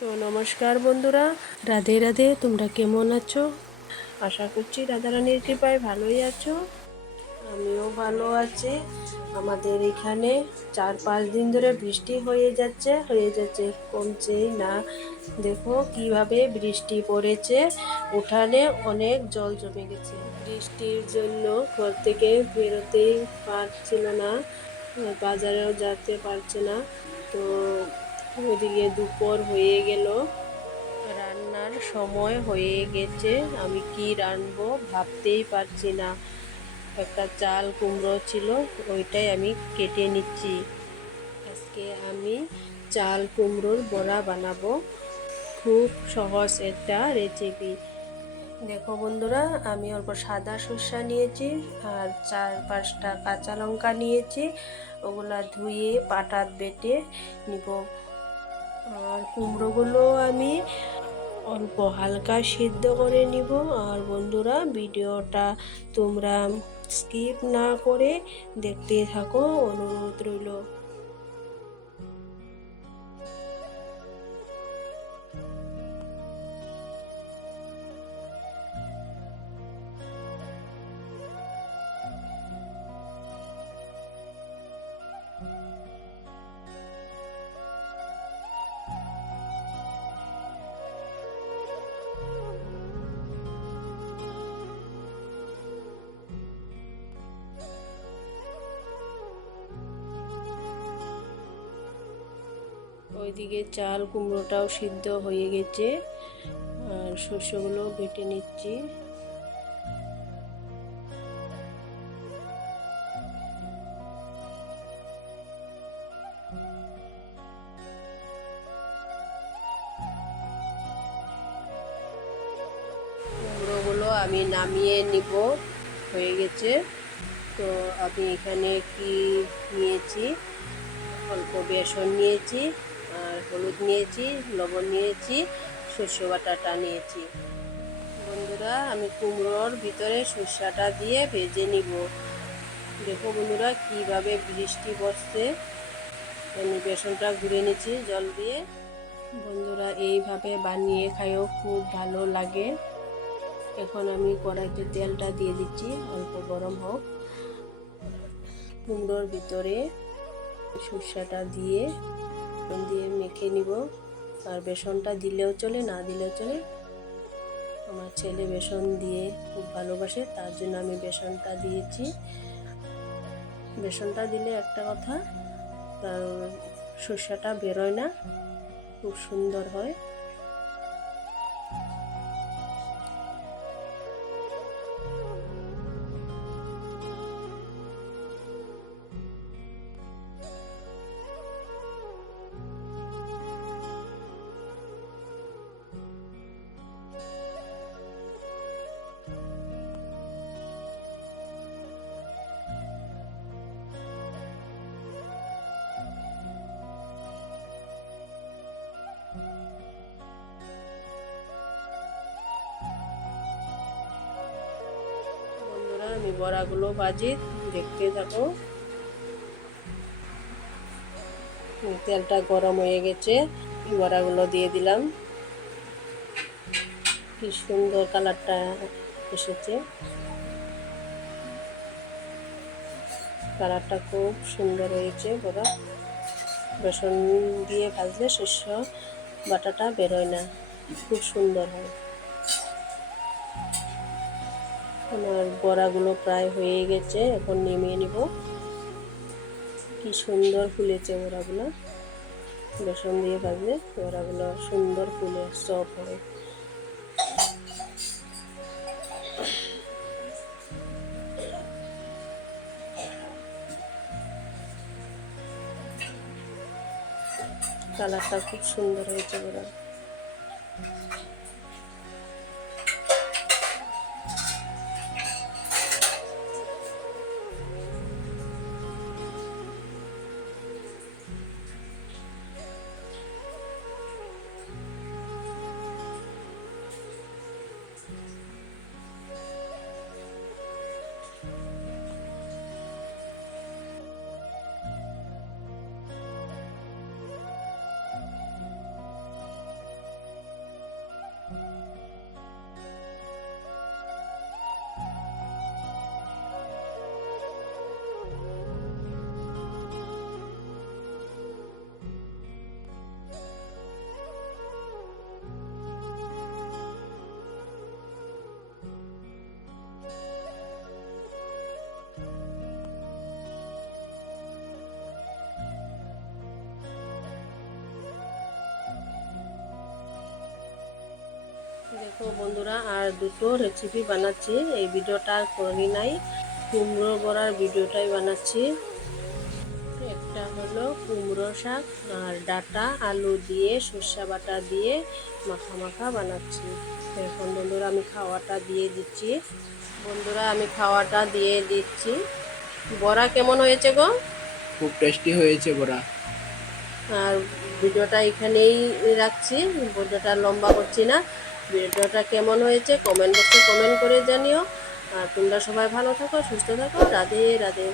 তো নমস্কার বন্ধুরা, রাধে রাধে, তোমরা কেমন আছো? আশা করছি রাধারানীর কৃপায় ভালোই আছো। আমিও ভালো আছি। আমাদের এখানে চার পাঁচ দিন ধরে বৃষ্টি হয়ে যাচ্ছে হয়ে যাচ্ছে কমছেই না। দেখো কীভাবে বৃষ্টি পড়েছে। উঠানে অনেক জল জমে গেছে। বৃষ্টির জন্য ঘর থেকে বেরোতেই পারছিল না, বাজারেও যেতে পারছে না। তো ওদিকে দুপুর হয়ে গেল। রান্নার সময় হয়ে গেছে। আমি কি রানবো ভাবতেই পারছি না। একটা চাল কুমড়ো ছিল, ওইটাই আমি কেটে নিচ্ছি। আজকে আমি চাল কুমড়োর বড়া বানাবো। খুব সহজ একটা রেসিপি দেখো বন্ধুরা, আমি অল্প সাদা সর্ষা নিয়েছি আর চার পাঁচটা কাঁচা লঙ্কা নিয়েছি। ওগুলা ধুয়ে পাটাত বেটে নিব। আর কুমড়োগুলো আমি অল্প হালকা সিদ্ধ করে নিব। আর বন্ধুরা, ভিডিওটা তোমরা স্কিপ না করে দেখতে থাকো, অনুরোধ রইল। ওইদিকে চাল কুমড়োটাও সিদ্ধ হয়ে গেছে, আর শস্যগুলো বেটে নিচ্ছি। কুমড়োগুলো আমি নামিয়ে নিব, হয়ে গেছে। তো আমি এখানে কি নিয়েছি? অল্প বেসন নিয়েছি। হলুদ নিয়েছি, লবণ নিয়েছি শস্য বাটাটা নিয়েছি। বন্ধুরা, আমি কুমড়োর ভিতরে সর্ষাটা দিয়ে ভেজে নিব। দেখো বন্ধুরা, কীভাবে বৃষ্টি পড়ছে। আমি বেসনটা ঘুরে নিচ্ছি জল দিয়ে। বন্ধুরা, এইভাবে বানিয়ে খাইও, খুব ভালো লাগে। এখন আমি কড়াইতে তেলটা দিয়ে দিচ্ছি, অল্প গরম হোক। কুমড়োর ভিতরে সর্ষাটা দিয়ে দিয়ে মেখে নিব। আর বেসনটা দিলেও চলে, না দিলেও চলে। আমার ছেলে বেসন দিয়ে খুব ভালোবাসে, তার জন্য আমি বেসনটা দিয়েছি। বেসনটা দিলে একটা কথা, তার সর্ষাটা বেরোয় না, খুব সুন্দর হয়। বড়াগুলো ভাজি, দেখতে থাকো। তেলটা গরম হয়ে গেছে বড়াগুলো দিয়ে দিলাম। কি সুন্দর কালারটা এসেছে। কালারটা খুব সুন্দর হয়েছে, বড়া। বেসন দিয়ে ভাজলে শস্য বাটাটা বেরোয় না, খুব সুন্দর হয়। আমার বড়াগুলো প্রায় হয়ে গেছে, এখন নেমে নিব। কি সুন্দর ফুলেছে বড়াগুলো। বেসন দিয়ে ভাজলে বড়াগুলো সুন্দর ফুলে সফ হয় কালারটা খুব সুন্দর হয়েছে বড়া তো বন্ধুরা আর দুটো রেসিপি বানাচ্ছি। এই ভিডিওটা আর করি নাই। কুমড়ো বড়ার ভিডিওটাই বানাচ্ছি। একটা হলো কুমড়ো শাক আর ডাটা আলু দিয়ে সর্ষা বাটা দিয়ে মাখা মাখা বানাচ্ছি। এখন বন্ধুরা আমি খাওয়াটা দিয়ে দিচ্ছি। বন্ধুরা আমি খাওয়াটা দিয়ে দিচ্ছি। বড়া কেমন হয়েছে গো? খুব টেস্টি হয়েছে বড়া। আর ভিডিওটা এখানেই রাখছি। ভিডিওটা লম্বা করছি না। ভিডিওটা কেমন হয়েছে কমেন্ট বক্সে কমেন্ট করে জানিও। আর তোমরা সবাই ভালো থাকো, সুস্থ থাকো। রাধে রাধে।